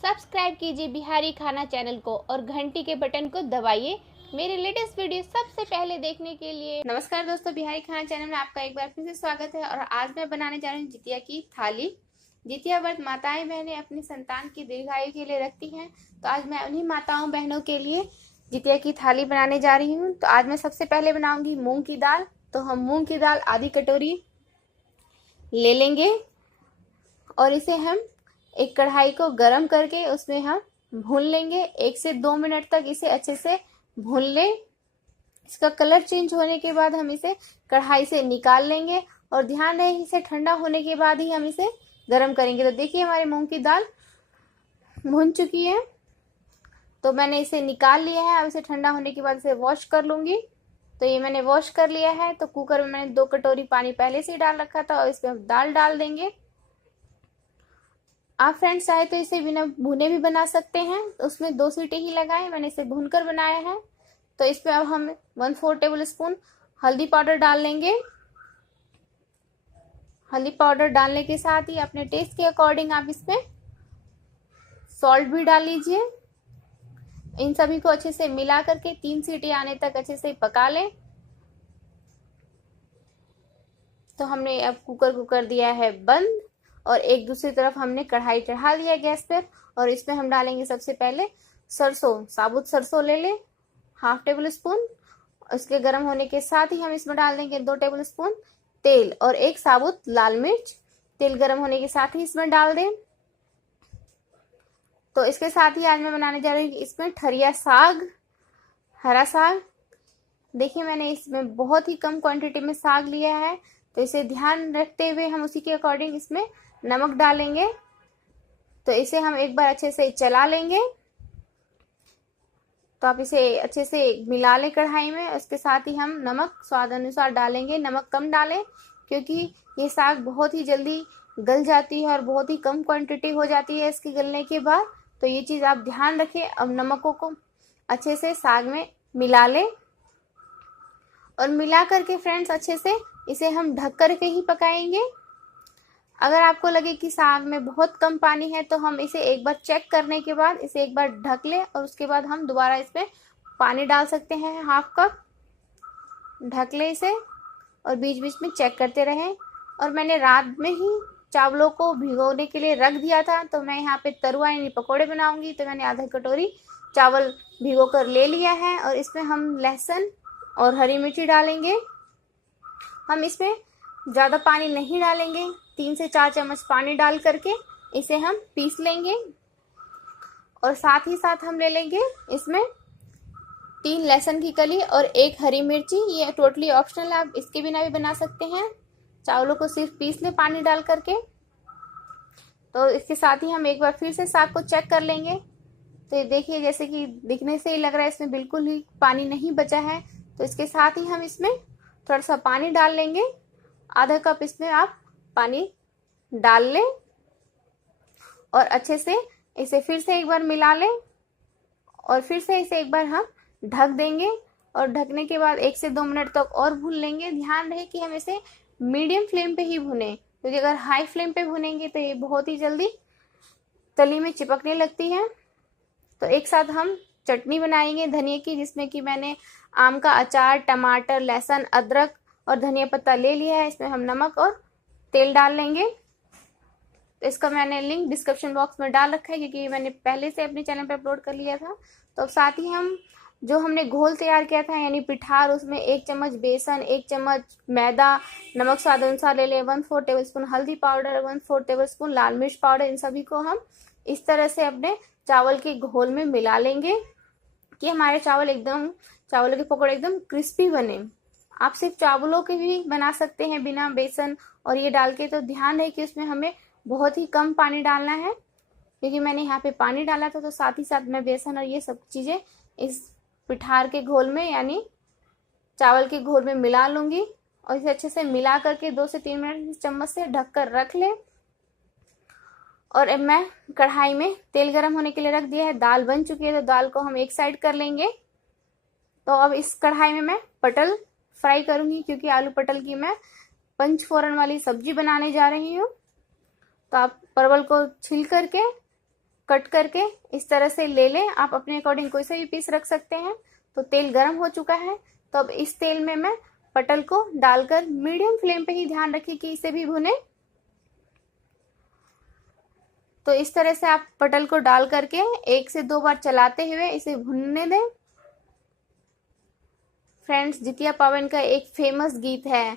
Subscribe कीजिए बिहारी खाना channel को और घंटी के बटन को दबाइए मेरे लेटेस्ट वीडियो सबसे पहले देखने के लिए। नमस्कार दोस्तों, बिहारी खाना चैनल में आपका एक बार फिर से स्वागत है। और आज मैं बनाने जा रही हूँ जितिया की थाली। जितिया व्रत माताएं बहनें अपनी संतान की दीर्घायु के लिए रखती हैं, तो आज मैं उन्हीं माताओं बहनों के लिए जितिया की थाली बनाने जा रही हूँ। तो आज मैं सबसे पहले बनाऊंगी मूंग की दाल। तो हम मूंग की दाल आधी कटोरी ले लेंगे और इसे हम एक कढ़ाई को गरम करके उसमें हम भून लेंगे। 1 से 2 मिनट तक इसे अच्छे से भून लें। इसका कलर चेंज होने के बाद हम इसे कढ़ाई से निकाल लेंगे और ध्यान रहे इसे ठंडा होने के बाद ही हम इसे गरम करेंगे। तो देखिए हमारी मूंग की दाल भून चुकी है, तो मैंने इसे निकाल लिया है। अब इसे ठंडा होने के बाद इसे वॉश कर लूंगी। तो ये मैंने वॉश कर लिया है। तो कुकर में मैंने 2 कटोरी पानी पहले से ही डाल रखा था और इसमें हम दाल डाल देंगे। आप फ्रेंड्स चाहे तो इसे बिना भुने भी बना सकते हैं, तो उसमें 2 सीटी ही लगाए, मैंने इसे भूनकर बनाया है। तो इसमें अब हम 1/4 टेबल स्पून हल्दी पाउडर डाल लेंगे। हल्दी पाउडर डालने के साथ ही अपने टेस्ट के अकॉर्डिंग आप इसमें सॉल्ट भी डाल लीजिए। इन सभी को अच्छे से मिला करके 3 सीटी आने तक अच्छे से पका लें। तो हमने अब कुकर को कर दिया है बंद और एक दूसरी तरफ हमने कढ़ाई चढ़ा दिया गैस पर और इसमें हम डालेंगे सबसे पहले सरसों। साबुत सरसों ले लें 1/2 टेबल स्पून। उसके गर्म होने के साथ ही हम इसमें डाल देंगे 2 टेबल स्पून तेल और 1 साबुत लाल मिर्च। तेल गर्म होने के साथ ही इसमें डाल दें। तो इसके साथ ही आज मैं बनाने जा रही हूँ इसमें ठरिया साग, हरा साग। देखिए मैंने इसमें बहुत ही कम क्वांटिटी में साग लिया है, तो इसे ध्यान रखते हुए हम उसी के अकॉर्डिंग इसमें नमक डालेंगे। तो इसे हम एक बार अच्छे से चला लेंगे। तो आप इसे अच्छे से मिला लें कढ़ाई में। उसके साथ ही हम नमक स्वाद अनुसार डालेंगे। नमक कम डालें क्योंकि ये साग बहुत ही जल्दी गल जाती है और बहुत ही कम क्वांटिटी हो जाती है इसके गलने के बाद। तो ये चीज़ आप ध्यान रखें। अब नमकों को अच्छे से साग में मिला लें और मिला करके फ्रेंड्स अच्छे से इसे हम ढक करके ही पकाएंगे। अगर आपको लगे कि साग में बहुत कम पानी है तो हम इसे एक बार चेक करने के बाद इसे एक बार ढक लें और उसके बाद हम दोबारा इसमें पानी डाल सकते हैं 1/2 कप। ढक लें इसे और बीच बीच में चेक करते रहें। और मैंने रात में ही चावलों को भिगोने के लिए रख दिया था। तो मैं यहाँ पे तरुआ यानी पकौड़े बनाऊंगी, तो मैंने आधा कटोरी चावल भिगो कर ले लिया है और इसमें हम लहसुन और हरी मिर्ची डालेंगे। हम इसमें ज़्यादा पानी नहीं डालेंगे, 3 से 4 चम्मच पानी डाल करके इसे हम पीस लेंगे। और साथ ही साथ हम ले लेंगे इसमें 3 लहसुन की कली और 1 हरी मिर्ची। ये टोटली ऑप्शनल है, आप इसके बिना भी बना सकते हैं। चावलों को सिर्फ पीस लें पानी डाल करके। तो इसके साथ ही हम एक बार फिर से साग को चेक कर लेंगे। तो ये देखिए जैसे कि दिखने से ही लग रहा है इसमें बिल्कुल ही पानी नहीं बचा है। तो इसके साथ ही हम इसमें थोड़ा सा पानी डाल लेंगे। आधा कप इसमें आप पानी डाल लें और अच्छे से इसे फिर से एक बार मिला लें और फिर से इसे एक बार हम ढक देंगे। और ढकने के बाद 1 से 2 मिनट तक और भून लेंगे। ध्यान रहे कि हम इसे मीडियम फ्लेम पे ही भुनें, क्योंकि अगर हाई फ्लेम पे भुनेंगे तो ये बहुत ही जल्दी तली में चिपकने लगती है। तो एक साथ हम चटनी बनाएंगे धनिया की, जिसमें कि मैंने आम का अचार, टमाटर, लहसुन, अदरक और धनिया पत्ता ले लिया है। इसमें हम नमक और तेल डाल लेंगे। तो इसका मैंने लिंक डिस्क्रिप्शन बॉक्स में डाल रखा है, क्योंकि मैंने पहले से अपने चैनल पर अपलोड कर लिया था। तो साथ ही हम जो हमने घोल तैयार किया था यानी पिठार, उसमें 1 चम्मच बेसन, 1 चम्मच मैदा, नमक स्वाद अनुसार ले लें, 1/4 टेबल स्पून हल्दी पाउडर, 1/4 टेबल स्पून लाल मिर्च पाउडर। इन सभी को हम इस तरह से अपने चावल के घोल में मिला लेंगे कि हमारे चावलों के पकौड़े एकदम क्रिस्पी बने। आप सिर्फ चावलों के भी बना सकते हैं बिना बेसन और ये डाल के। तो ध्यान रहे कि उसमें हमें बहुत ही कम पानी डालना है, क्योंकि मैंने यहाँ पे पानी डाला था। तो साथ ही साथ मैं बेसन और ये सब चीज़ें इस पिठार के घोल में यानी चावल के घोल में मिला लूँगी और इसे अच्छे से मिला करके 2 से 3 मिनट चम्मच से ढक कर रख लें। और अब मैं कढ़ाई में तेल गरम होने के लिए रख दिया है। दाल बन चुकी है, तो दाल को हम एक साइड कर लेंगे। तो अब इस कढ़ाई में मैं पटल फ्राई करूँगी, क्योंकि आलू पटल की मैं पंचफोरन वाली सब्जी बनाने जा रही हूँ। तो आप परवल को छील करके कट करके इस तरह से ले लें। आप अपने अकॉर्डिंग कोई सा भी पीस रख सकते हैं। तो तेल गर्म हो चुका है, तो अब इस तेल में मैं पटल को डालकर मीडियम फ्लेम पे ही ध्यान रखिए कि इसे भी भुने। तो इस तरह से आप पटल को डाल करके 1 से 2 बार चलाते हुए इसे भुनने दें। फ्रेंड्स, जितिया पावन का एक फेमस गीत है,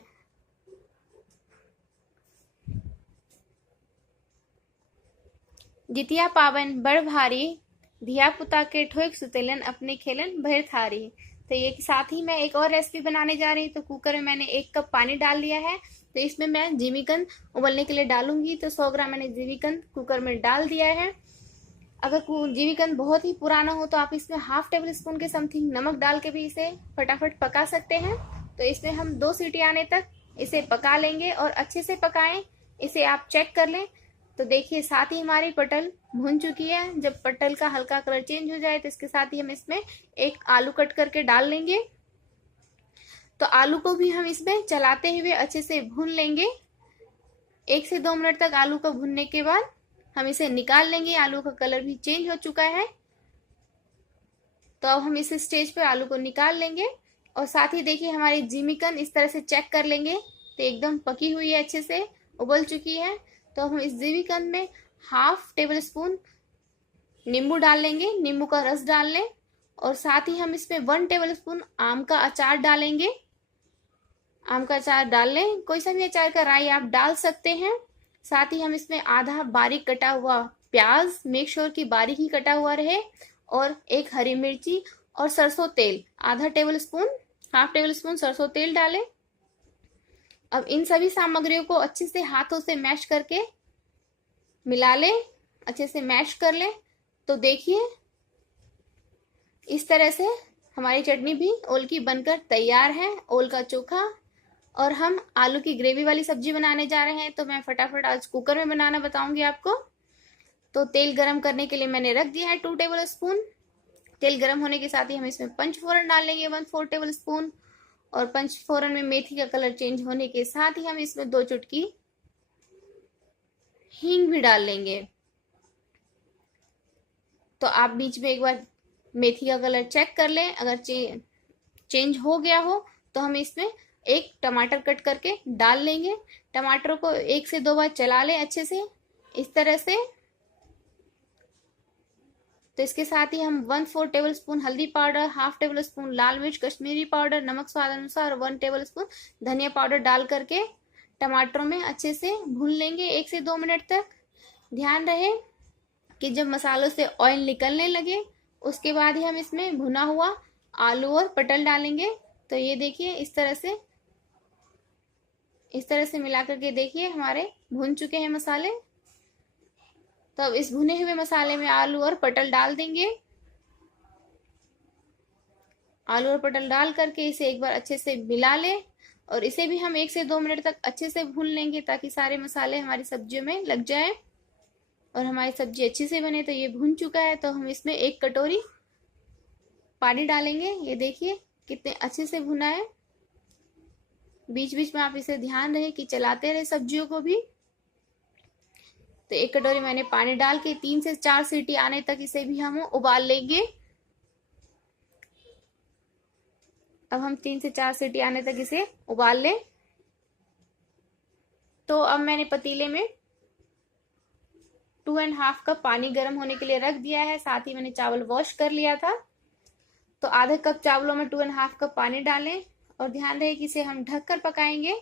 जितिया पावन बड़ भारी, धिया पुता के ठोक सुतेलन, अपने खेलन भर थारी। तो ये साथ ही मैं एक और रेसिपी बनाने जा रही हूँ। तो कुकर में मैंने 1 कप पानी डाल लिया है। तो इसमें मैं जिमीकंद उबलने के लिए डालूंगी। तो 100 ग्राम मैंने जिमीकंद कुकर में डाल दिया है। अगर जिमीकंद बहुत ही पुराना हो तो आप इसमें ½ टेबल स्पून के समथिंग नमक डाल के भी इसे फटाफट पका सकते हैं। तो इसमें हम 2 सीटी आने तक इसे पका लेंगे और अच्छे से पकाएं। इसे आप चेक कर लें। तो देखिए साथ ही हमारी पटल भुन चुकी है। जब पटल का हल्का कलर चेंज हो जाए तो इसके साथ ही हम इसमें 1 आलू कट करके डाल लेंगे। तो आलू को भी हम इसमें चलाते हुए अच्छे से भून लेंगे। 1 से 2 मिनट तक आलू को भूनने के बाद हम इसे निकाल लेंगे। आलू का कलर भी चेंज हो चुका है। तो अब हम इस स्टेज पे आलू को निकाल लेंगे और साथ ही देखिए हमारी जिमीकंद इस तरह से चेक कर लेंगे तो एकदम पकी हुई है, अच्छे से उबल चुकी है। तो हम इस जिमीकंद में ½ टेबल स्पून नींबू डाल लेंगे, नींबू का रस डाल लें। और साथ ही हम इसमें 1 टेबल स्पून आम का अचार डालेंगे। आम का अचार डाल लें, कोई सा भी अचार का राई आप डाल सकते हैं। साथ ही हम इसमें आधा बारीक कटा हुआ प्याज, मेक श्योर कि बारीक ही कटा हुआ रहे, और 1 हरी मिर्ची और सरसों तेल ½ टेबल स्पून सरसों तेल डालें। अब इन सभी सामग्रियों को अच्छे से हाथों से मैश करके मिला लें, अच्छे से मैश कर लें। तो देखिए इस तरह से हमारी चटनी भी ओल की बनकर तैयार है, ओल का चोखा। और हम आलू की ग्रेवी वाली सब्जी बनाने जा रहे हैं। तो मैं फटाफट आज कुकर में बनाना बताऊंगी आपको। तो तेल गरम करने के लिए मैंने रख दिया है 2 टेबल स्पून। तेल गरम होने के साथ ही हम इसमें पंचफोरन डाल लेंगे 1/4 टेबल स्पून। और पंचफोरन में मेथी का कलर चेंज होने के साथ ही हम इसमें 2 चुटकी हींग भी डाल लेंगे। तो आप बीच में एक बार मेथी का कलर चेक कर लें, अगर चेंज हो गया हो तो हम इसमें 1 टमाटर कट करके डाल लेंगे। टमाटर को 1 से 2 बार चला लें अच्छे से इस तरह से। तो इसके साथ ही हम 1/4 टेबल स्पून हल्दी पाउडर, ½ टेबल स्पून लाल मिर्च कश्मीरी पाउडर, नमक स्वाद अनुसार, 1 टेबल स्पून धनिया पाउडर डाल करके टमाटरों में अच्छे से भून लेंगे 1 से 2 मिनट तक। ध्यान रहे कि जब मसालों से ऑयल निकलने लगे उसके बाद ही हम इसमें भुना हुआ आलू और पटल डालेंगे। तो ये देखिए इस तरह से मिला करके देखिए हमारे भुन चुके हैं मसाले। तो अब इस भुने हुए मसाले में आलू और पटल डाल देंगे। आलू और पटल डाल करके इसे एक बार अच्छे से मिला लें और इसे भी हम 1 से 2 मिनट तक अच्छे से भून लेंगे ताकि सारे मसाले हमारी सब्जियों में लग जाए और हमारी सब्जी अच्छी से बने। तो ये भून चुका है। तो हम इसमें 1 कटोरी पानी डालेंगे। ये देखिए कितने अच्छे से भुना है। बीच बीच में आप इसे ध्यान रहे कि चलाते रहे सब्जियों को भी। तो 1 कटोरी मैंने पानी डाल के 3 से 4 सीटी आने तक इसे भी हम उबाल लेंगे। अब हम 3 से 4 सीटी आने तक इसे उबाल लें। तो अब मैंने पतीले में 2.5 कप पानी गर्म होने के लिए रख दिया है। साथ ही मैंने चावल वॉश कर लिया था। तो आधे कप चावलों में 2.5 कप पानी डालें और ध्यान रहे कि इसे हम ढककर पकाएंगे।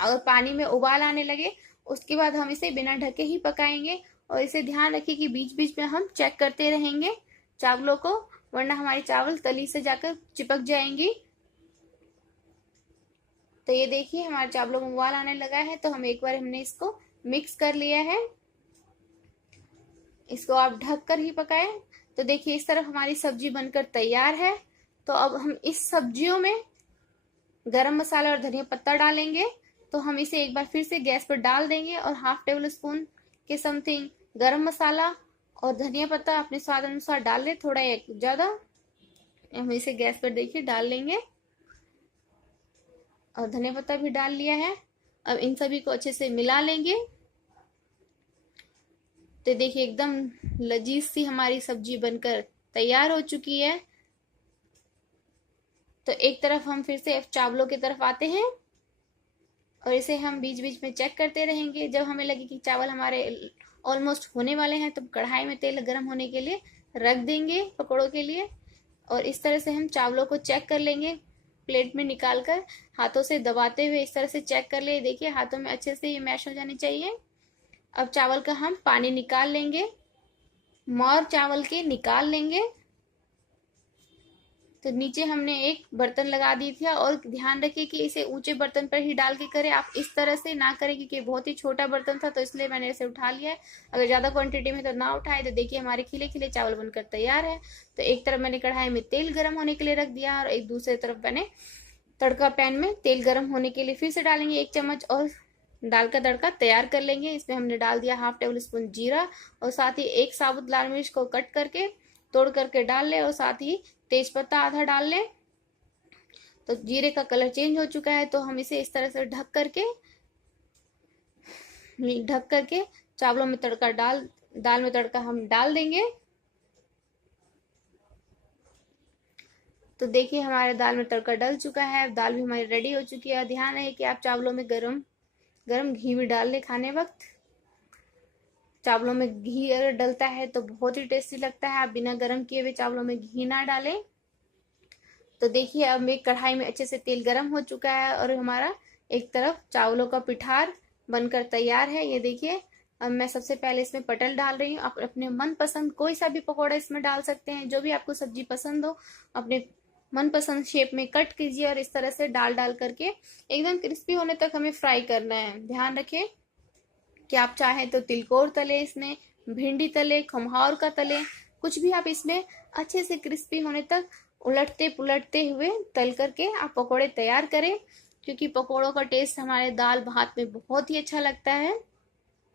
अगर पानी में उबाल आने लगे उसके बाद हम इसे बिना ढके ही पकाएंगे और इसे ध्यान रखिए कि बीच बीच में हम चेक करते रहेंगे चावलों को, वरना हमारी चावल तली से जाकर चिपक जाएंगी। तो ये देखिए हमारे चावलों में उबाल आने लगा है। तो हम एक बार हमने इसको मिक्स कर लिया है। इसको आप ढक कर ही पकाएं। तो देखिए इस तरफ हमारी सब्जी बनकर तैयार है। तो अब हम इस सब्जियों में गरम मसाला और धनिया पत्ता डालेंगे। तो हम इसे एक बार फिर से गैस पर डाल देंगे और ½ टेबल स्पून के समथिंग गरम मसाला और धनिया पत्ता अपने स्वाद अनुसार डाल लें, थोड़ा ज्यादा। हम इसे गैस पर देखिए डाल लेंगे और धनिया पत्ता भी डाल लिया है। अब इन सभी को अच्छे से मिला लेंगे। तो देखिए एकदम लजीज सी हमारी सब्जी बनकर तैयार हो चुकी है। तो एक तरफ हम फिर से चावलों की तरफ आते हैं और इसे हम बीच बीच में चेक करते रहेंगे। जब हमें लगे कि चावल हमारे ऑलमोस्ट होने वाले हैं तो कढ़ाई में तेल गर्म होने के लिए रख देंगे पकौड़ों के लिए। और इस तरह से हम चावलों को चेक कर लेंगे, प्लेट में निकाल कर हाथों से दबाते हुए इस तरह से चेक कर ले। देखिए हाथों में अच्छे से ये मैश हो जानी चाहिए। अब चावल का हम पानी निकाल लेंगे, मोर चावल के निकाल लेंगे। तो नीचे हमने एक बर्तन लगा दी थी और ध्यान रखिए कि इसे ऊंचे बर्तन पर ही डाल के करें, आप इस तरह से ना करें क्योंकि बहुत ही छोटा बर्तन था तो इसलिए मैंने इसे उठा लिया है। अगर ज्यादा क्वांटिटी में तो ना उठाए। तो देखिए हमारे खिले खिले चावल बनकर तैयार है। तो एक तरफ मैंने कढ़ाई में तेल गर्म होने के लिए रख दिया और एक दूसरी तरफ मैंने तड़का पैन में तेल गर्म होने के लिए फिर से डालेंगे 1 चम्मच और दाल का तड़का तैयार कर लेंगे। इसमें हमने डाल दिया 1/2 टेबल स्पून जीरा और साथ ही 1 साबुत लाल मिर्च को कट करके तोड़ करके डाल ले और साथ ही तेज पत्ता आधा डाल लें। तो जीरे का कलर चेंज हो चुका है तो हम इसे इस तरह से ढक करके चावलों में तड़का दाल में तड़का हम डाल देंगे। तो देखिए हमारे दाल में तड़का डल चुका है, दाल भी हमारी रेडी हो चुकी है। ध्यान रहे कि आप चावलों में गरम गरम घी भी डाल ले। खाने वक्त चावलों में घी अगर डलता है तो बहुत ही टेस्टी लगता है। आप बिना गरम किए हुए चावलों में घी ना डालें। तो देखिए अब एक कढ़ाई में अच्छे से तेल गरम हो चुका है और हमारा एक तरफ चावलों का पिठार बनकर तैयार है। ये देखिए अब मैं सबसे पहले इसमें पटल डाल रही हूँ। आप अपने मनपसंद कोई सा भी पकौड़ा इसमें डाल सकते हैं, जो भी आपको सब्जी पसंद हो अपने मनपसंद शेप में कट कीजिए और इस तरह से डाल करके एकदम क्रिस्पी होने तक हमें फ्राई करना है। ध्यान रखें कि आप चाहें तो तिलकोर तले, इसमें भिंडी तले, खमहार का तले, कुछ भी आप इसमें अच्छे से क्रिस्पी होने तक उलटते पुलटते हुए तल करके आप पकोड़े तैयार करें, क्योंकि पकोड़ों का टेस्ट हमारे दाल भात में बहुत ही अच्छा लगता है।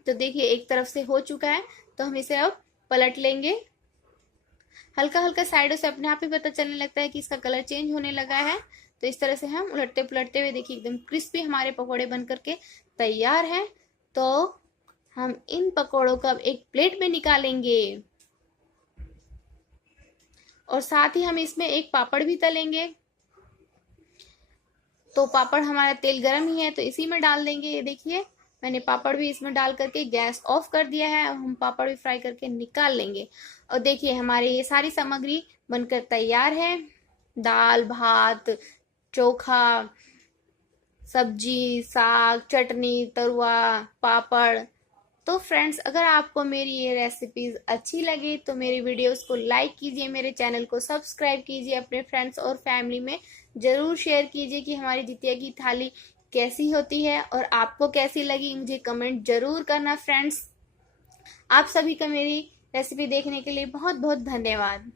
तो देखिए एक तरफ से हो चुका है तो हम इसे अब पलट लेंगे। हल्का हल्का साइडों से अपने आप ही पता चलने लगता है कि इसका कलर चेंज होने लगा है। तो इस तरह से हम उलटते पुलटते हुए देखिए एकदम क्रिस्पी हमारे पकोड़े बन करके तैयार हैं। तो हम इन पकोड़ों को अब एक प्लेट में निकालेंगे और साथ ही हम इसमें एक पापड़ भी तलेंगे। तो पापड़ हमारा तेल गर्म ही है तो इसी में डाल देंगे। ये देखिए मैंने पापड़ भी इसमें डाल करके गैस ऑफ कर दिया है। अब हम पापड़ भी फ्राई करके निकाल लेंगे। और देखिए हमारे ये सारी सामग्री बनकर तैयार है। दाल भात, चोखा, सब्जी, साग, चटनी, तरुआ, पापड़। तो फ्रेंड्स अगर आपको मेरी ये रेसिपीज अच्छी लगी तो मेरी वीडियोस को लाइक कीजिए, मेरे चैनल को सब्सक्राइब कीजिए, अपने फ्रेंड्स और फैमिली में जरूर शेयर कीजिए कि हमारी जितिया की थाली कैसी होती है और आपको कैसी लगी। मुझे कमेंट जरूर करना फ्रेंड्स। आप सभी का मेरी रेसिपी देखने के लिए बहुत बहुत धन्यवाद।